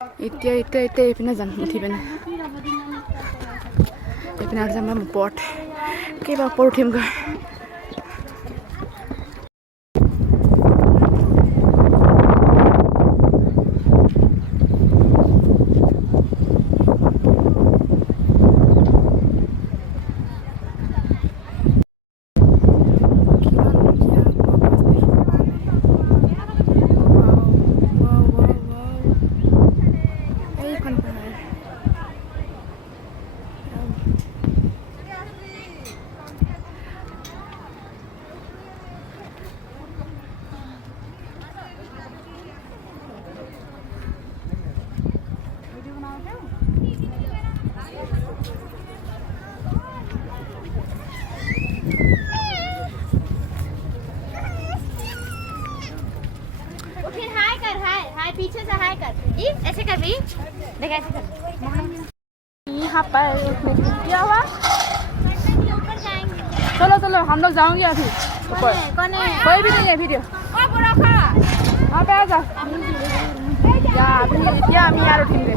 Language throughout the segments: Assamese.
এতিয়া এইপিনে যাম উঠি পিনে এইপিনে আৰু যাম ওপৰত কিবা ওপৰত উঠিমগৈ पीछे से हाय कर जी ऐसे कर भी देख ऐसे कर यहाँ पर क्या हुआ ऊपर जाएंगे चलो चलो हम लोग जाएंगे अभी ऊपर कौन है कोई भी नहीं है वीडियो वहाँ पे आ जा या अभी क्या हम यार उठेंगे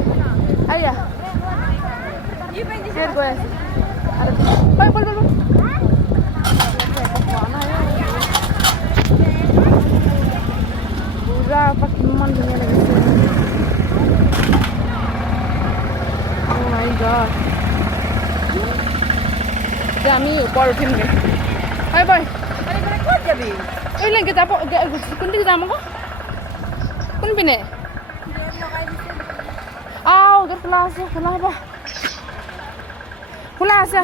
आइया फिर कोई अरे बोल पूरा किमान दुनिया लगे oh my god আমি ওপৰ উঠিমগৈ হয় বই ক'ত যাবি এই লেংকে যাব কোনদিকে যাম আকৌ কোনপিনে आओ उधर खुला है खुला है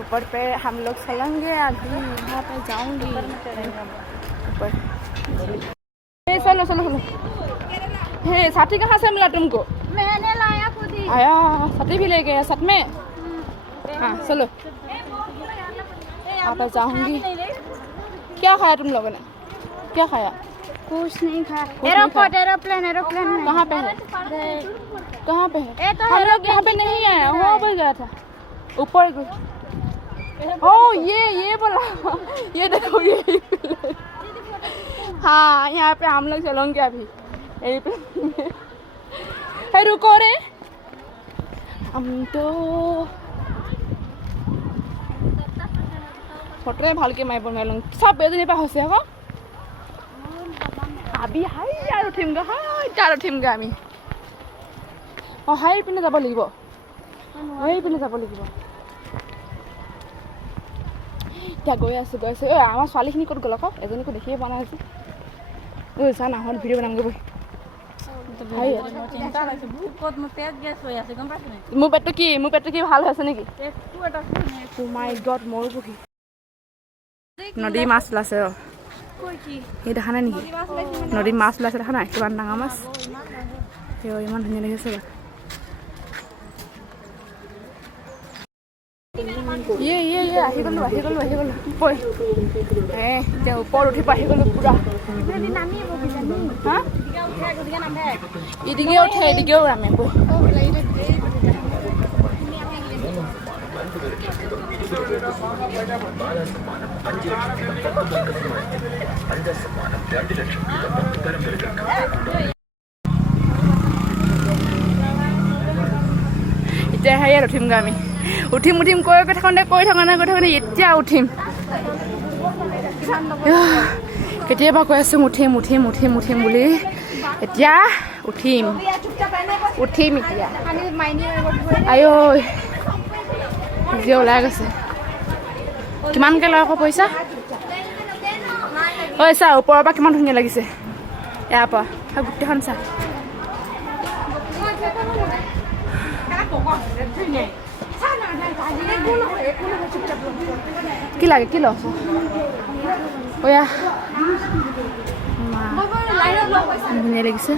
ऊपर पे हम लोग चलेंगे अभी वहाँ पे जाऊंगी ऊपर चलो हे साथी कहाँ से मिला तुमको मैंने लाया खुद ही आया साथी भी ले गया साथ में हाँ चलो वहाँ पे जाऊंगी क्या खाया तुम लोगों ने क्या खाया कुछ नहीं खाया एरोप्लेन कहाँ पे है हम लोग यहाँ पे नहीं है वहाँ पर गया था ऊपर ओ ये बोला ये देखो ये हाँ यहाँ पे हम लोग चलेंगे अभी है रुको रे हम तो फोटो ভালকে মাৰিব নোৱাৰিলোঁ চব এজনী পৰা হৈছে আকৌ আবি হাই আৰু উঠিমগৈ আমি হাই পিনে যাব লাগিব এতিয়া গৈ আছো আমাৰ ছোৱালীখিনি ক'ত গ'ল আকৌ এজনীকো দেখিয়ে পোৱা নাই আজি চা নাহত ভিডিঅ' বনামগৈ বৈ মোৰ পেটটো কি ভাল হৈছে নেকি মাই গড মোৰো পুখি নদীৰ মাছ ওলাইছে সেই দেখা নাই নেকি নদীৰ মাছ ওলাইছে দেখা নাই কিমান ডাঙৰ মাছ ইমান ধুনীয়া লাগিছে আহি গ'লো এতিয়া ওপৰত উঠিব আহি গ'লো পুৰা এদিকে উঠে এদিকেও নামে এতিয়া হেৰিয়াত উঠিমগৈ আমি উঠিম কৈ থাকোঁতে এতিয়া উঠিম কেতিয়াবা কৈ আছোঁ উঠিম বুলি এতিয়া উঠিম এতিয়া আই ঐ যি ওলাই গৈছে কিমানকৈ লয় আকৌ পইচা ঐ চা ওপৰৰ পৰা কিমান ধুনীয়া লাগিছে ইয়াৰ পৰা গোটেইখন চা কি লাগে কি লছ ওয়া ধুনীয়া লাগিছে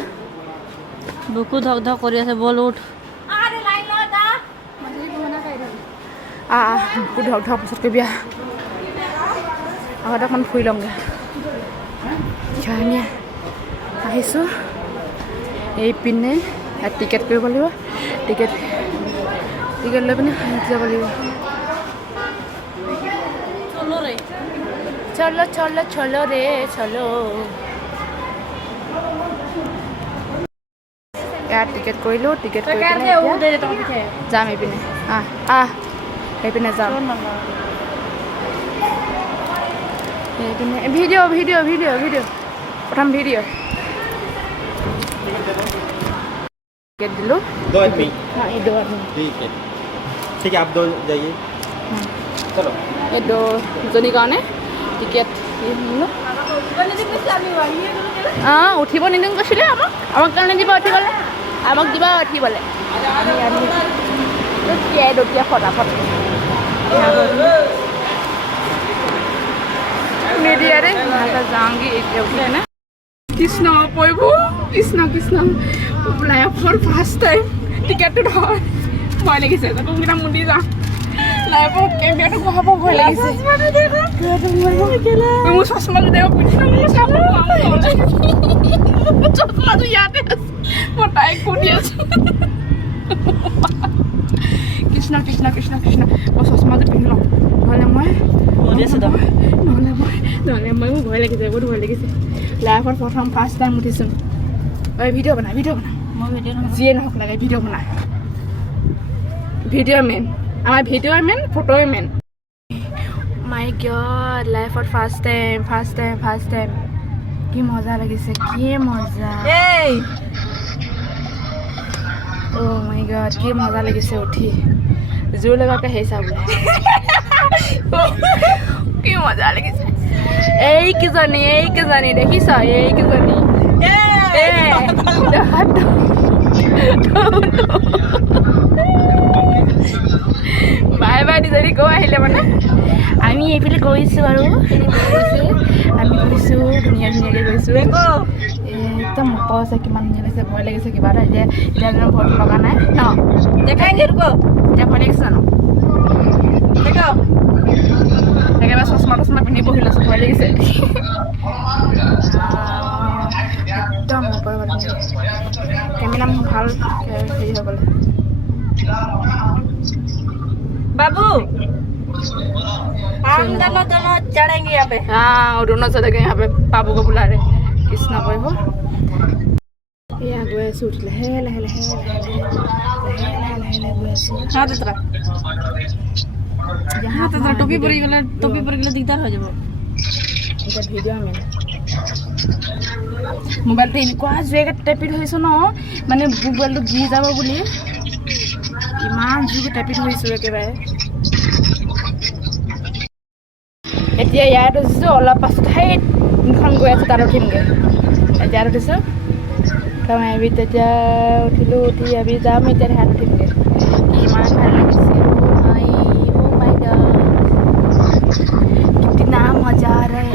বুকু ধক ধক কৰি আছে বল উঠ বুকু ধক ধক পিছতকৈ বিয়া আগতে অকণ ফুৰি লওঁগৈ ধুনীয়া আহিছোঁ এইপিনে টিকেট কৰিব লাগিব টিকেট লৈ পিনে যাব লাগিব চলো ৰে চলো ইয়াত টিকেট কৰিলোঁ টিকেট কৰি পিনে যাম এইপিনে এইপিনে যাম এইপিনে ভিডিঅ' প্ৰথম ভিডিঅ' टिकट दिलो 2 आदमी हाँ ये 2 आदमी ठीक है आप 2 जाइए चलो ये 2 जनी কাৰণে টিকেট উঠিব নিদিওঁ কৈছিলে আমাক কাৰণে দিব উঠিবলৈ আমাক দিবা উঠিবলৈ দতিয়া ফটাফট নিদিয়াৰে যাওঁগৈ এতিয়া উঠে না কৃষ্ণ প্ৰভু কৃষ্ণ লাইফৰ ফাৰ্ষ্ট টাইম টিকেটটো ধৰ ভয় লাগিছে কোনকেইটা মুদি যাওঁ লাইফৰ কেমেৰাটো বহাব ভয় লাগিছে মোৰ চশমাটো দেৱ চশমাটো ইয়াতে আছে মই তাইক সুধি আছো কৃষ্ণ মই চশমাটো পিন্ধি লওঁ নহ'লে মই মোৰ ভয় লাগিছে বহুত ভয় লাগিছে লাইফৰ প্ৰথম ফাৰ্ষ্ট টাইম উঠিছোঁ ভিডিঅ' বনাই যিয়ে নহওক লাগে ভিডিঅ' বনাই ভিডিঅ' মেইন আমাৰ ভিডিঅ' মেইন ফটোৱে মেইন মাই গড লাইফত ফাৰ্ষ্ট টাইম কি মজা লাগিছে কি মজা অ' মাই গড কি মজা লাগিছে উঠি জোৰ লগাকৈ সেই চাবলৈ কি মজা লাগিছে এইকেইজনী দেখিছ এইকেইজনী বাই দুজনী গৈ আহিলে মানে আমি এইফালে গৈছোঁ আৰু আমি গৈছোঁ ধুনীয়াকৈ গৈছোঁ একদম আছে কিমান ধুনীয়া লাগিছে ভয় লাগিছে কিবা এটা এতিয়া ভয় লগা নাই ন দেখাই দিয়ে এতিয়া ভয় লাগিছে জানো একেবাৰে চশমা পিন্ধি বহি লৈছোঁ ভয় লাগিছে একদম কেমেৰা ভাল হেৰি হৈ গ'লে बाबू हम दोनों चढ़ेंगे यहाँ पे हाँ और दोनों चढ़ेंगे यहाँ पे बाबू को बुला रहे कृष्णा भाई हो यहाँ गए सूट लहे हाँ तेरा यहाँ तो टोपी पर गले दिखदार हो जाबो এটা ভিডিও আমি মোবাইলটো এনেকুৱা জুইকে টেপিত হৈছোঁ ন মানে মোবাইলটো গিৰি যাব বুলি ইমান জুইকে টেপিত হৈছোঁ একেবাৰে এতিয়া ইয়াত উঠিছোঁ অলপ পাছত সেই যোনখন গৈ আছোঁ তাত উঠিমগৈ এতিয়া উঠিছোঁ কাৰণ আমি তেতিয়া উঠি আমি যাম এতিয়া ধান উঠিমগৈ ইমান ভাল লাগিছে कितना मजा आ रहा है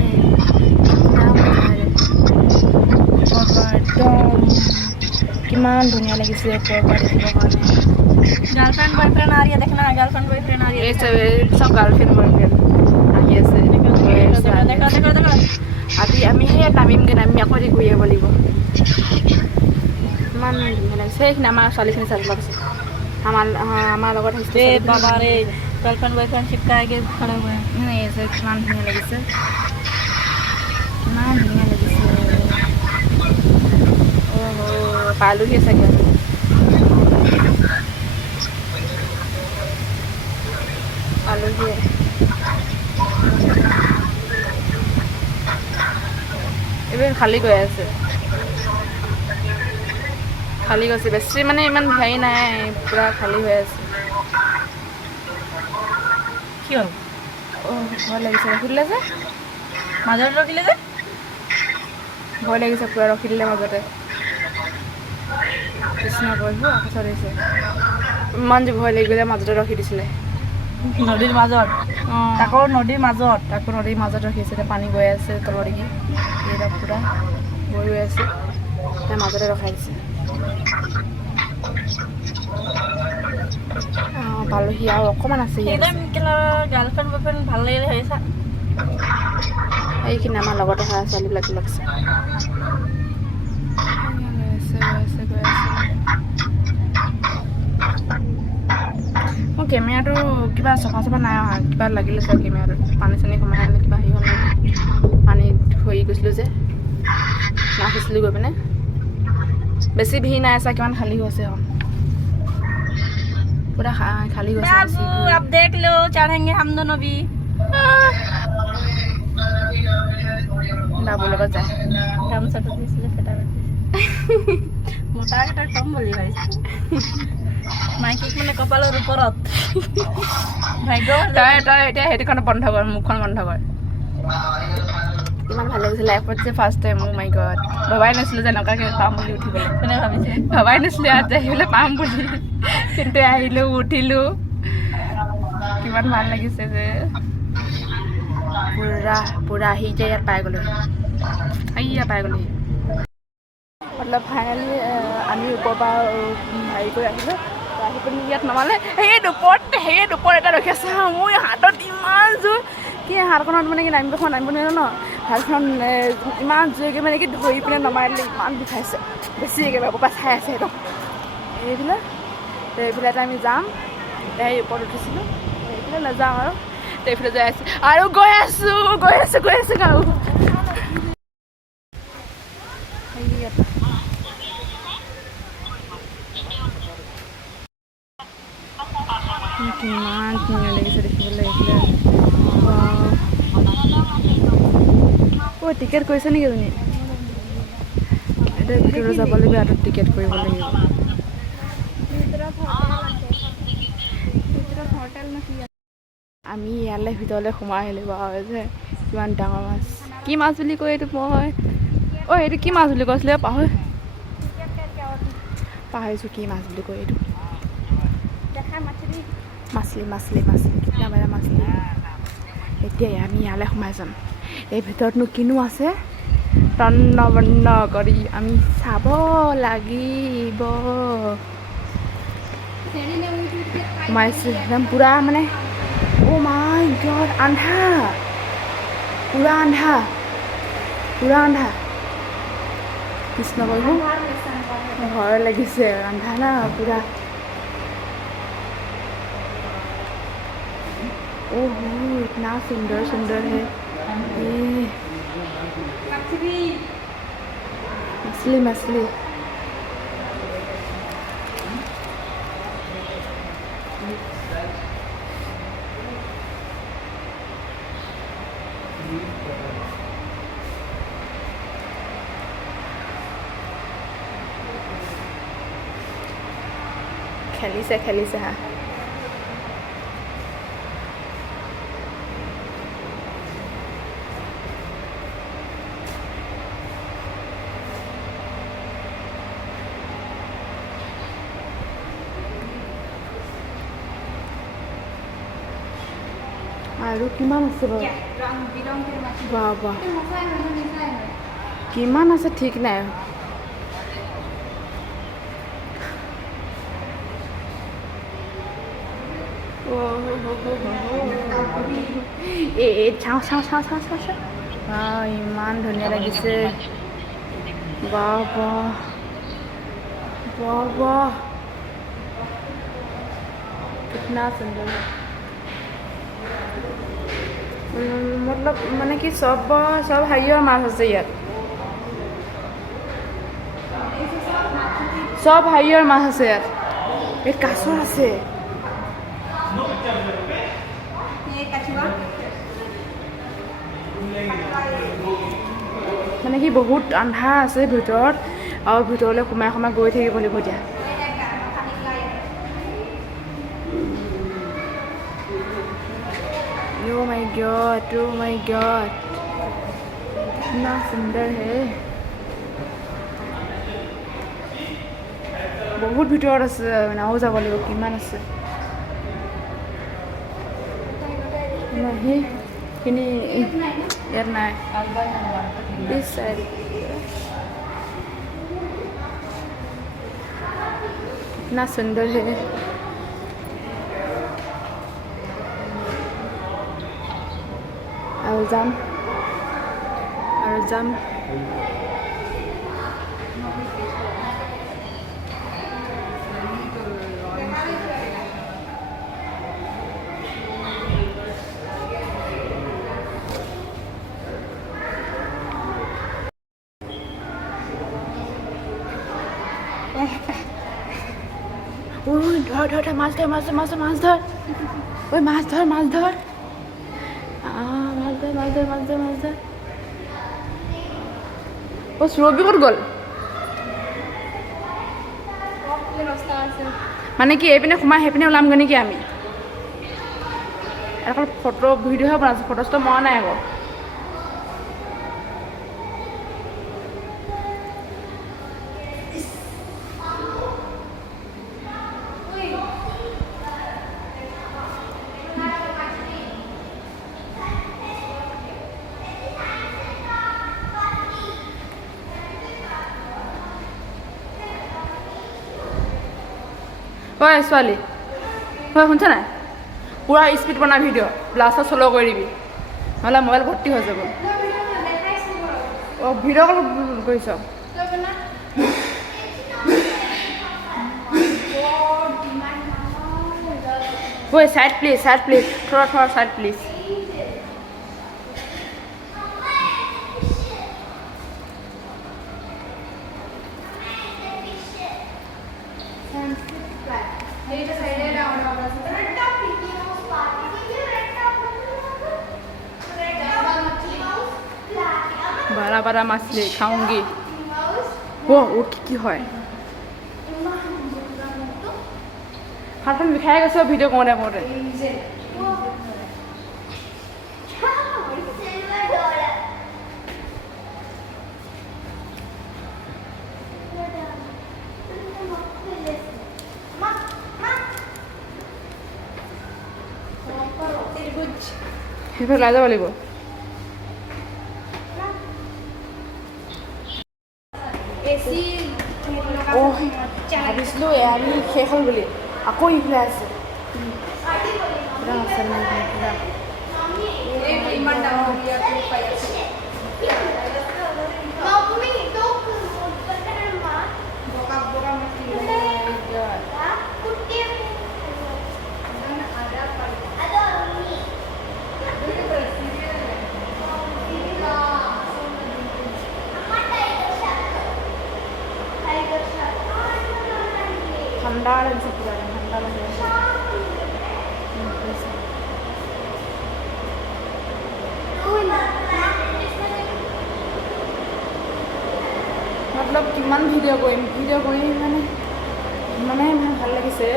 किमान धुनिया लगिसे गर्लफ्रेंड बॉयफ्रेंड आ रही है देखना गर्लफ्रेंड बॉयफ्रेंड आ रही है सब गर्लफ्रेंड बॉयफ्रेंड आহি আছে देखो আজি আমি সেই নামিমগৈ নামি আকৌ ঘূৰি আহিব লাগিব ইমান ধুনীয়া লাগিছে সেইখিনি আমাৰ ছোৱালীখিনি চাই লাগিছে আমাৰ লগত আহিছে बाबा रे गर्लफ्रेंड बॉयफ्रेंड चिपकाए के खड़े हुए हैं नहीं ऐसे किमान धुनिया लगिसे किमान धुनिया लगिसे ओहो पालुही सगळं पालुही এবাৰ খালী গৈ আছে খালী গৈছে বেছি মানে ইমান হেৰি নাই পুৰা খালী হৈ আছে কি হ'ল ভয় লাগিছে ৰখি দিলে যে মাজত ৰখিলে যে ভয় লাগিছে পুৰা ৰখি দিলে মাজতে কৃষ্ণ প্ৰভু আকৌ চলিছে ইমান যে ভয় লাগি গ'লে মাজতে ৰখি দিছিলে নদীৰ মাজত তাকো নদীৰ মাজত ৰখিছে এতিয়া পানী গৈ আছে তলৰ দেখি এইটা পুৰা গৈ আছে তাৰ মাজতে ৰখাই দিছে পালোহি আৰু অকণমান আছে গাৰ্লফ্ৰেণ্ড বয়ফ্ৰেণ্ড ভাল লাগিলে ভাবিছা এইখিনি আমাৰ লগতে অহা ছোৱালীবিলাক লাগিছে মোৰ কেমেৰাটো কিবা চফা নাই অহা কিবা লাগিলে চাগে কেমেৰাটো পানী চানী সোমাই আহিলে কিবা হেৰি হ'ল পানীত হৈ গৈছিলোঁ যে নাচিছিলোঁ গৈ পিনে বেছি ভিৰ নাই আছে কিমান খালী হৈছে पूरा खाली हो बाबू अब देख लो चढ़ेंगे हम दोनों भी बाबू लोग जाए हम सब तो इसलिए फटाफट मोटा केटा कम बोली भाई माइकी মানে কপালৰ ওপৰত ভাগ্য তই এতিয়া হেৰিখন বন্ধ কৰ মুখখন বন্ধ কৰ ইমান ভাল লাগিছিল লাইফত যে ফাৰ্ষ্ট টাইম ও মাই গড ভবাই নাছিলো যে এনেকুৱাকে পাম বুলি উঠিবলৈ কোনে ভাবিছে ভবাই নাছিলো আজি আহিলে পাম বুলি কিন্তু আহিলো উঠিলো কিমান ভাল লাগিছে যে পুৰা আহি যায় ইয়াত পাই গ'লো পাই গ'লো मतलब फाइनली আমি ওপৰৰ পৰা হেৰি কৰি আহিলোঁ আহি পিনি ইয়াত নমালে সেই দুপৰত এটা ৰখি আছে মোৰ হাতত ইমান জোৰ কি হাতখনত মানে কি নামিব নোৱাৰো ন হাতখন ইমান জোৰকৈ মানে কি ধৰি পিনে নমাই দিলে ইমান বিষাইছে বেছি একেবাৰে ওপৰৰ পৰা চাই আছে সেইটো এইফালে আমি যাম এই ওপৰত উঠিছিলোঁ এইফালে নাযাওঁ আৰু এইফালে যাই আছোঁ আৰু গৈ আছোঁ আৰু কিমান ধুনীয়া লাগিছে দেখিবলৈ এইফালে টিকেট কৰিছে নেকি এজনী এতিয়া ভিতৰত যাব লাগিব আৰু টিকেট কৰিব লাগিব আমি ইয়ালৈ ভিতৰলৈ সোমাই আহিলোঁ বাৰু যে কিমান ডাঙৰ মাছ কি মাছ বুলি কয় এইটো মই এইটো কি মাছ বুলি কৈছিলে পাহৰিছোঁ কি মাছ বুলি কয় এইটো মাছলি কিনা মাছলি এতিয়া আমি ইয়ালৈ সোমাই যাম এই ভিতৰতনো কিনো আছে তন্ন বন্ন কৰি আমি চাব লাগিব সোমাইছোঁ একদম পূৰা মানে অ' মাই গড পূৰা আন্ধা কৃষ্ণ প্ৰভু ভয় লাগিছে আন্ধা না পূৰা ओह इतना सुंदर है ये मछली খেলিছে হা আৰু কিমান আছে বাৰু বাহ কিমান আছে ঠিক নাই চাওঁ ইমান ধুনীয়া লাগিছে বাহ कितना सुंदर है मतलब মানে কি সব হাৰিয়ৰ মাছ আছে ইয়াত সব হাৰিয়ৰ মাছ আছে ইয়াত এই কাছ আছে মানে কি বহুত আন্ধা আছে ভিতৰত আৰু ভিতৰলৈ সোমাই গৈ থাকিব লাগিব এতিয়া Oh my god, कितना सुंदर है बहुत ভিতৰত আছে নাও যাব লাগিব কিমান আছে নাহি কিনি ইয়াত নাই this side कितना सुंदर है আৰু যাম ধৰ মাছ ধৰ ঐ মাছ ধৰ মাছ ধৰ মাছ ধৰ সুৰভি ক'ত গ'ল মানে কি এইপিনে সোমাই সেইপিনে ওলামগৈ নেকি আমি অকল ফটো ভিডিঅ'হে বনাইছোঁ ফটোজটো মৰা নাই আকৌ ঐ ছোৱালী শুনছ নাই পুৰা স্পীড বনা ভিডিঅ' লাষ্টত চল' কৰি দিবি নহ'লে মোবাইল ভৰ্তি হৈ যাব ভিডিঅ' কল কৰিছ ঐ চাইড প্লিজ থোৰা চাইড প্লিজ बड़ा मछली खाऊंगी वो की হয় हाथन बिखाय গৈছে ভিডিও কোনে কোনে হেফে লাই যাব লাগিব ভাবিছিলোঁ এয়াৰি শেষ হ'ল বুলি আকৌ ইফালে আছে ठंडा लगे ठंडा लगे मतलब किमान ভিডিঅ' কৰিম মানে ভাল লাগিছে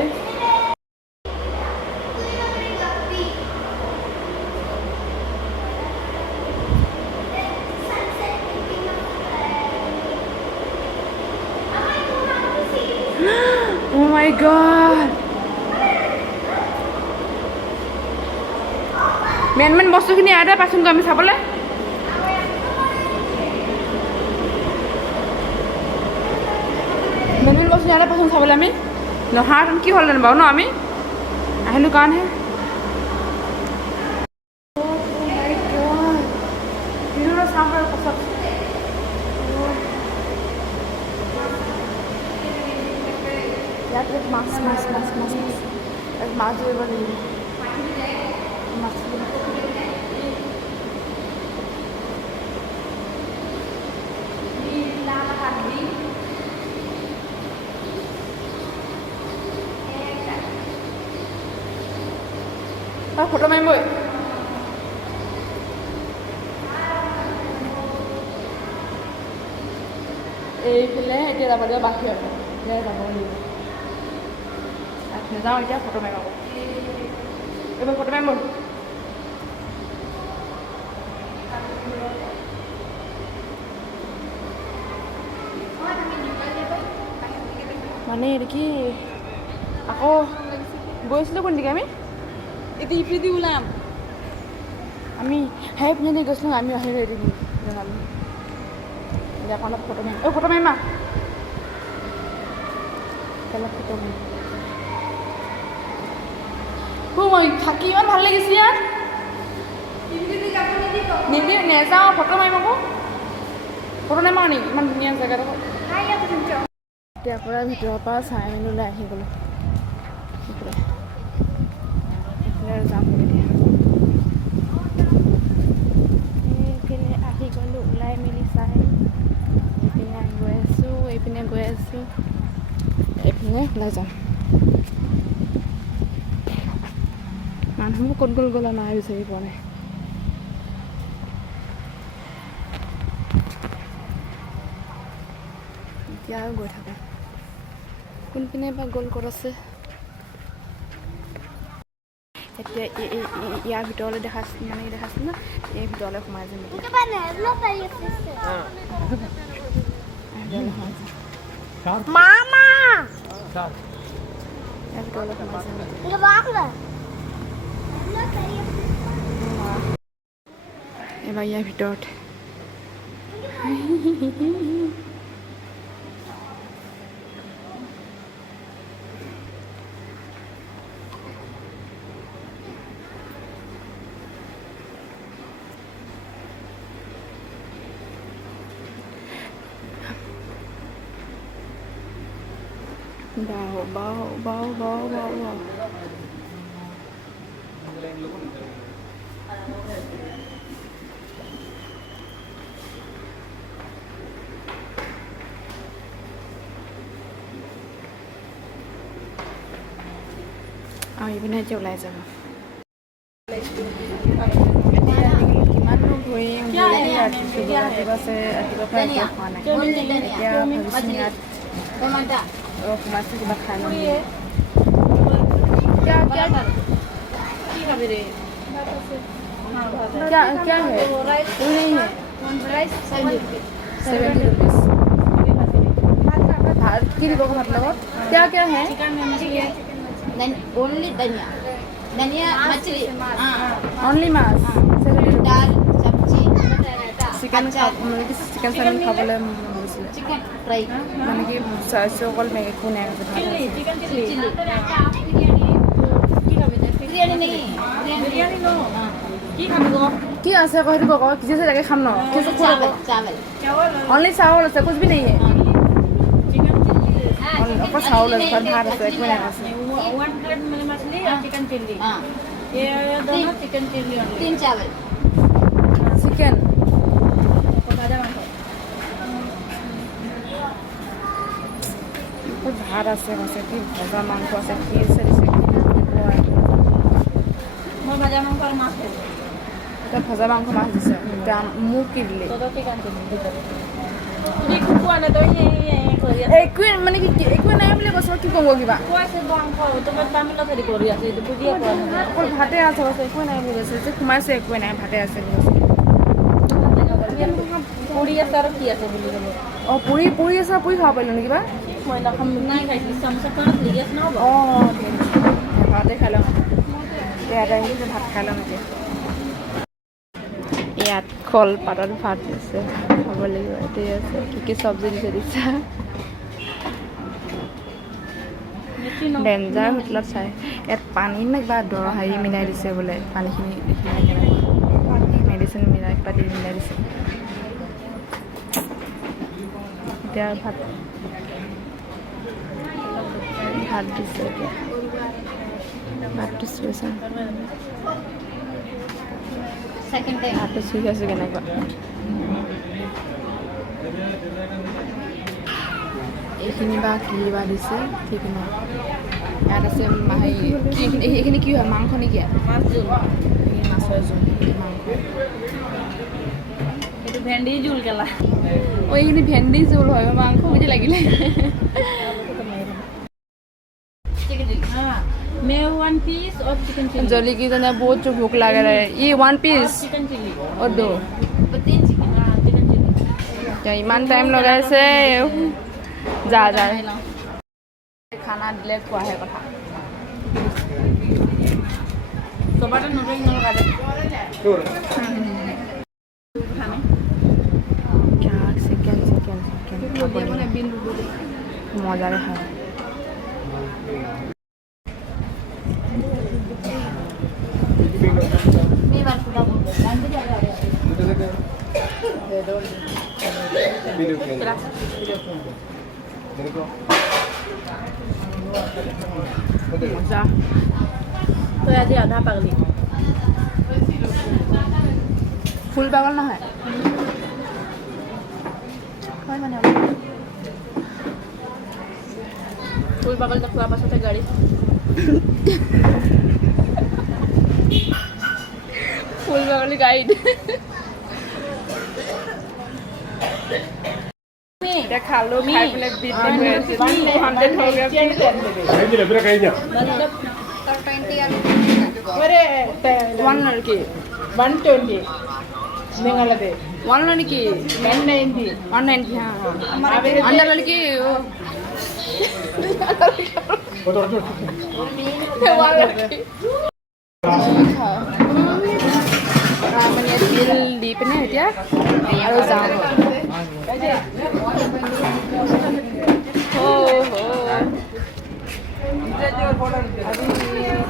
Oh my god মেন বস্তুখিনি ইয়াতে পাইছোঁগৈ আমি চাবলৈ মেন বস্তু ইয়াতে পাইছোঁ চাবলৈ আমি নহাহেঁতেন কি হ'লহেঁতেন বাৰু ন আমি আহিলোঁ কাৰণহে চাম বাৰু পাছত ইয়াত মাছ ধৰিব লাগিব মাছ ফটো মাৰিবই এইফালে এতিয়া যাব লাগিব বাহিৰত যাব লাগিব নাযাওঁ এতিয়া ফটো মাৰিব এইবাৰ ফটো মাৰিম মানে এইটো কি আকৌ গৈছিলোঁ কোনদিকে আমি এতিয়া ইপিনেদি ওলাম আমি সেইপিনে গৈছিলোঁ আমি আহিলোঁ এদিন জনালোঁ এতিয়া আকৌ অলপ ফটো মাৰিম ফটো মাৰিমা অলপ ফটো মাৰিম মই থাকি ইমান ভাল লাগিছে ইয়াত নেযাওঁ ফটো মাৰিম আকৌ ফটো নামাৰো নেকি ইমান ধুনীয়া জেগাটো এতিয়া পৰা ভিতৰৰ পৰা চাই মেলি ওলাই আহি গ'লোঁ যাম এতিয়া এইপিনে আহি গ'লোঁ ওলাই মেলি চাই এইপিনে গৈ আছোঁ এইপিনে ওলাই যাম মানুহবোৰ ক'ত গ'ল নাই বিচাৰি পোৱা নাই এতিয়া আৰু গৈ থাকোঁ কোনপিনে বা গ'ল ক'ত আছে এতিয়া ইয়াৰ ভিতৰলৈ দেখাইছিল মানে দেখাইছিল না এই ভিতৰলৈ সোমাই যাম Mama! ইয়াৰ ভিতৰলৈ সোমাই যাম Ini bakla. এবাৰ ইয়াৰ ভিতৰত বাও আৰু এইপিনে এতিয়া ওলাই যাব কিমাননো ঘূৰিম ৰাতিপুৱা পৰা এতিয়া খোৱা নাই এতিয়া ভাবিছোঁ ইয়াত Tomato. সোমাইছোঁ কিবা খাই ল'ম क्या है वो नहीं है 70 रुपीस भात की रिबो का मतलब क्या क्या है Only dhania. Dhania machli. Only मास 70 Dal, sabji. চিকেন মানে কি চিকেন চামিন খাবলৈ মন গৈছিলে Chicken fry. মানে কি চাইছোঁ অকল একো নাই Chili. Biryani nahi. Biryani no. কি আছে আকৌ সেইটো কওক কি আছে তাকে খাম ন কিছু খোৱা Chawal. অনলি চাউল আছে कुछ भी नहीं है অকল চাউল আছে ভাত আছে একো নাই আছে 1 plate में मछली और चिकन चिल्ली हाँ. ये दोनों chicken chilli only 3 chawal. Chicken भाजा मांस ভাত আছে কি ভজা মাংস আছে কি আছে मैं भाजा मांस और माछ है এতিয়া ভজা মাংস মাছ দিছে এতিয়া মোক কি দিলে तो चिकन चिल्ली ये कुकुआ ने तो ये करिया একোৱে মানে কি একোৱে নাই বুলি কৈছোঁ কি ক'ব কিবা कुकुआ से बांग को तो मैं तामिल थरी करिया से तो बुझिया को অকল ভাতে আছে কৈছে একোৱে নাই বুলি কৈছে যে সোমাইছে একোৱে নাই ভাতে আছে বুলি কৈছে पूरी सार की আছে বুলি গলো অঁ পুৰি আছে পুৰি খাব পাৰিলোঁ নেকি বা মই না খাম নাই খাইছি সমসা কাট লিয়াস না হ'ব অঁ ঠিক আছে ভাতে খাই লওঁ ইয়াতে আহিলে ভাত খাই লওঁ এতিয়া ইয়াত কল পাতত ভাত দিছে খাব লাগিব ইয়াতে আছে কি চব্জি দিছে ডেঞ্জাৰ হোটেলত চাই ইয়াত পানী নে কিবা হেৰি মিলাই দিছে বোলে পানীখিনি মেডিচিন মিলাই কিবা দি মিলাই দিছে এতিয়া ভাত দিছে এতিয়া ভাতটো চুইছে Second time. ভাতটো চুই আছে কেনেকুৱা এইখিনি বা কি বা দিছে ঠিক নাই ইয়াত আছে এইখিনি কি হয় মাংস নেকি মাছ জোল এইখিনি মাছৰ জোল মাংস এটো ভেন্ডি জোল কেলা এইখিনি ভেন্দি জোল হয় মাংস বুজি লাগিলে चिकन चिल्ली हां मैं 1 पीस और चिकन चिल्ली जल्दी की जना बहुत जो भूख लग रहा है ये 1 पीस चिकन चिल्ली और 2 3 chicken. हां चिकन चिल्ली क्या इमान टाइम लगाइছে जा खाना दिले खुआ है कथा सोबाटा नरे न लगा दे क्या चिकन मजा रहा मी बार सुबह मजा तो आज आधा पागली फुल पागल ना है ফুল বাগলটা খোৱাৰ পাছতে গাড়ী ফুল বাগলি গাইড এটা খালো খাই পেলাই বিল হৈ আছে 200 হৈ গ'ল one lagi 120 നിങ്ങളത് 1 lagi 190 190 हाँ अंदर लड़की মানে বিল দি পিনে এতিয়া আৰু যাওঁ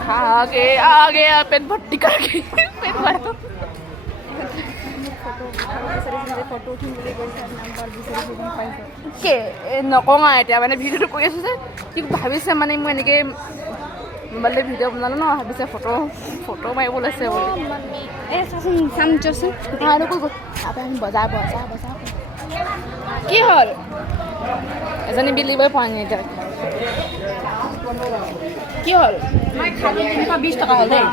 खा के आ गया पेट भट्टी करके पेट भरा কে নকওঁ আৰু এতিয়া মানে ভিডিঅ'টো কৰি আছোঁ যে কি ভাবিছে মানে মই এনেকৈ মোবাইলতে ভিডিঅ' বনালোঁ ন ভাবিছে ফটো মাৰিব লৈছে বুলি এই চাচোন চাম চোন আৰু কৈ গ'ল আমি বজাৰ কি হ'ল এজনী বিল দিবই পৰা নাই এতিয়া কি হ'ল মই খালোঁ 320 টকা হ'ল দেই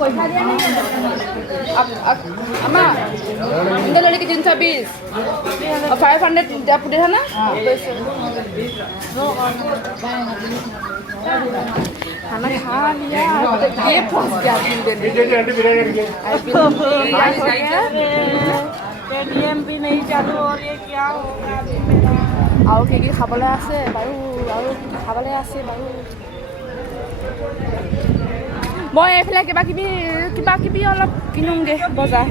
পইচা দিয়া নাই अम्मा इनका लड़की 320 और 500 आप दे ना खाना खा लिया ये फंस गया पेटीएम भी नहीं चालू और ये क्या होगा আৰু কি খাবলৈ আছে বাৰু আৰু কি খাবলৈ আছে বাৰু মই এইফালে কিবা কিবি অলপ কিনোংগে বজাৰ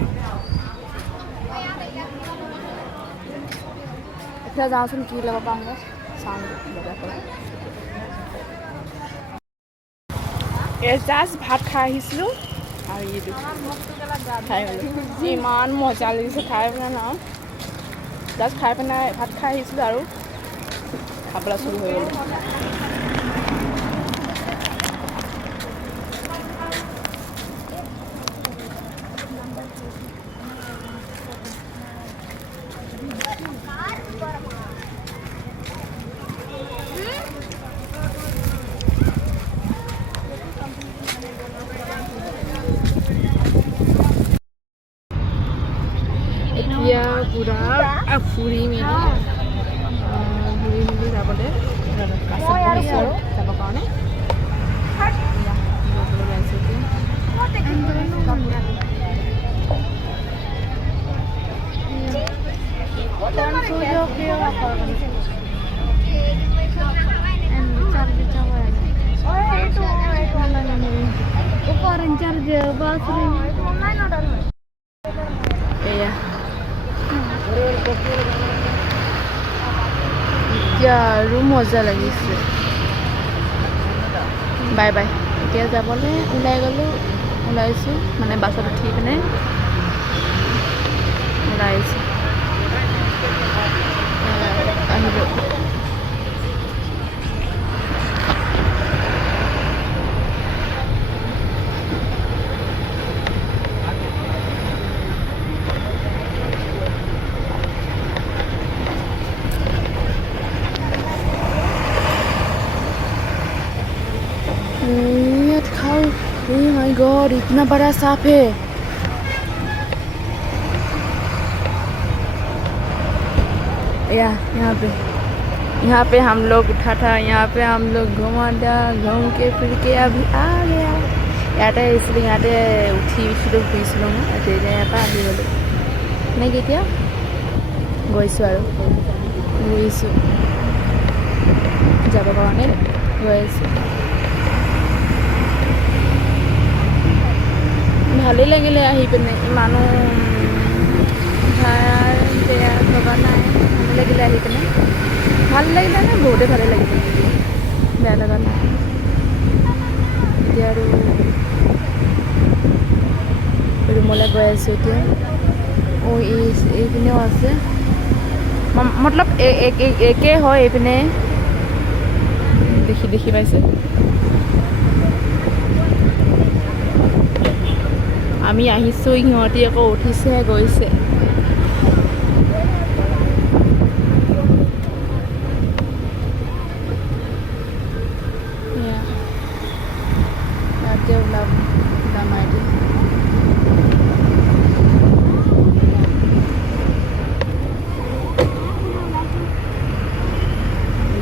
এতিয়া যাওঁচোন কি ল'ব পাৰোঁগৈ চাওঁ বজাৰ জাষ্ট ভাত খাই আহিছিলোঁ আৰু এইটো খাই গ'লোঁ ইমান মজা লাগিছে খাই পেলাই ন জাষ্ট খাই পেলাই ভাত খাই আহিছিলোঁ আৰু খাবলৈ চুৰ হৈ গ'ল এতিয়া পুৰা ফুৰি মেলি যাবলৈ আছে আৰু যাবৰ কাৰণে এয়া এতিয়া আৰু মজা লাগিছে বাই বাই এতিয়া যাবলৈ ওলাইছোঁ মানে বাছত উঠি পিনে ওলাইছোঁ আহিলোঁ Oh my god, इतना बड़ा सांप है यहाँ पे हम लोग उठा था यहाँ पे हम लोग घूम के फिर के अभी आ गया ইয়াতে আহিছিলোঁ ইয়াতে উঠিছিলোঁ ফুৰিছিলোঁ মই এতিয়া ইয়াৰ পৰা আহি গ'লোঁ এনেকৈ এতিয়া গৈছোঁ আৰু ঘূৰিছোঁ যাবৰ কাৰণে গৈ আছোঁ ভালেই লাগিলে আহি পিনে ইমানো বেয়া ভবা নাই ভালেই লাগিলে আহি পিনে ভাল লাগিলে নে বহুতেই ভালেই লাগিলে বেয়া লগা নাই এতিয়া আৰু ৰুমলৈ গৈ আছোঁ এতিয়া এইপিনেও আছে মতলব একে হয় এইপিনে দেখি পাইছে আমি আহিছোঁ সিহঁতি আকৌ উঠিছে গৈছে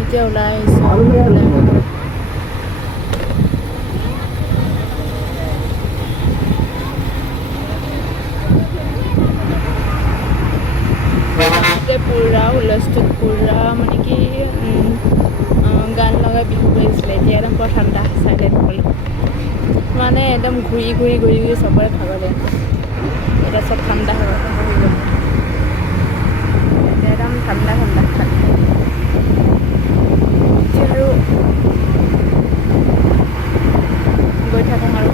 এতিয়া ওলাই আহিছোঁ পুৰা হুলস্থুল পুৰা মানে কি গান লগাই বিহু কৰিছিলে এতিয়া একদম পুৰা ঠাণ্ডা চাইলেণ্ট হ'ল মানে একদম ঘূৰি চবৰে ভাগৰ লাগে এতিয়া চব ঠাণ্ডা হৈ গ'ল এতিয়া একদম ঠাণ্ডা এতিয়া আৰু গৈ থাকোঁ আৰু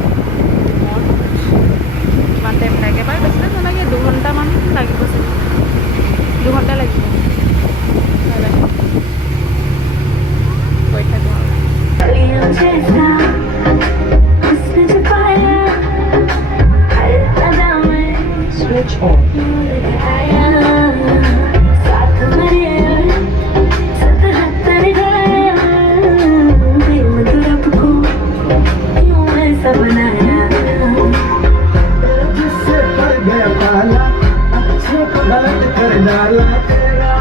কিমান টাইম লাগে বাৰু বেছি টাইম নালাগে 2 ঘণ্টামান লাগিব চাগে 2 ঘণ্টা লাগিব গৈ থাকোঁ আৰু Switch on. गलत कर डाला तेरा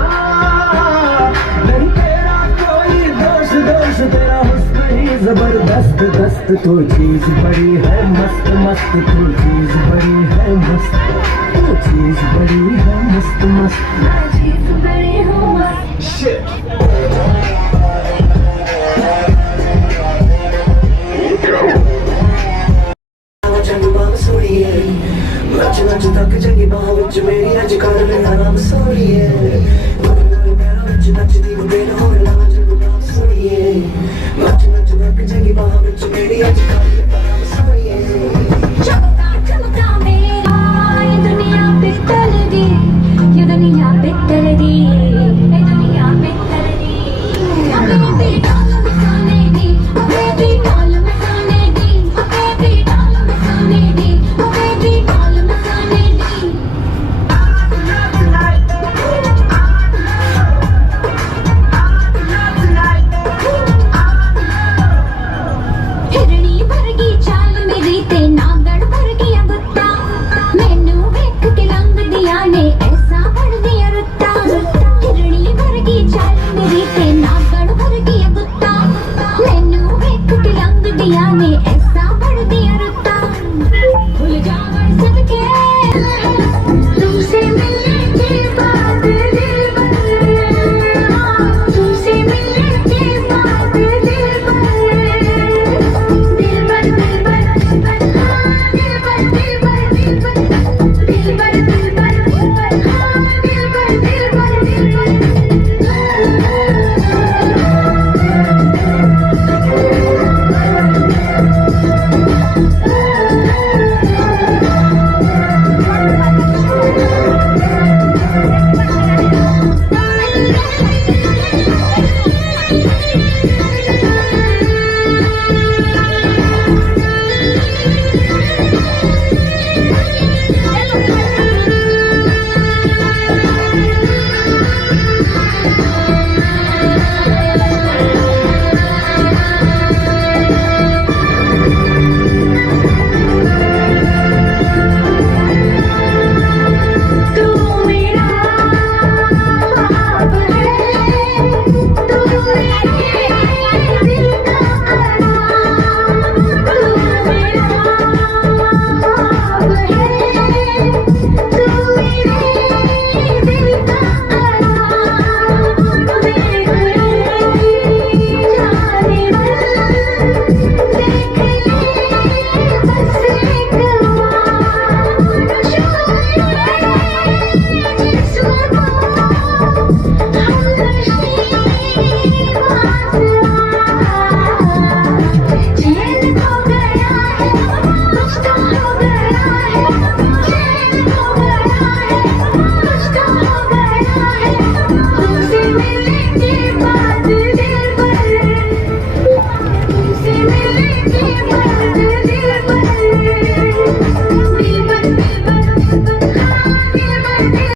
नहीं तेरा कोई दोष तेरा हुस्न ही जबरदस्त दस्त तो चीज बड़ी है मस्त तू चीज बड़ी है मस्त तू चीज बड़ी है मस्त चीज बड़ी है मस्त Shit. नच तक जगी बाह विच मेरी अज कर लेना नाम सोनिए पैरों विच नचदी बेन होए लगा जग नाम सोनिए नच तक जगी बाह विच मेरी अज कर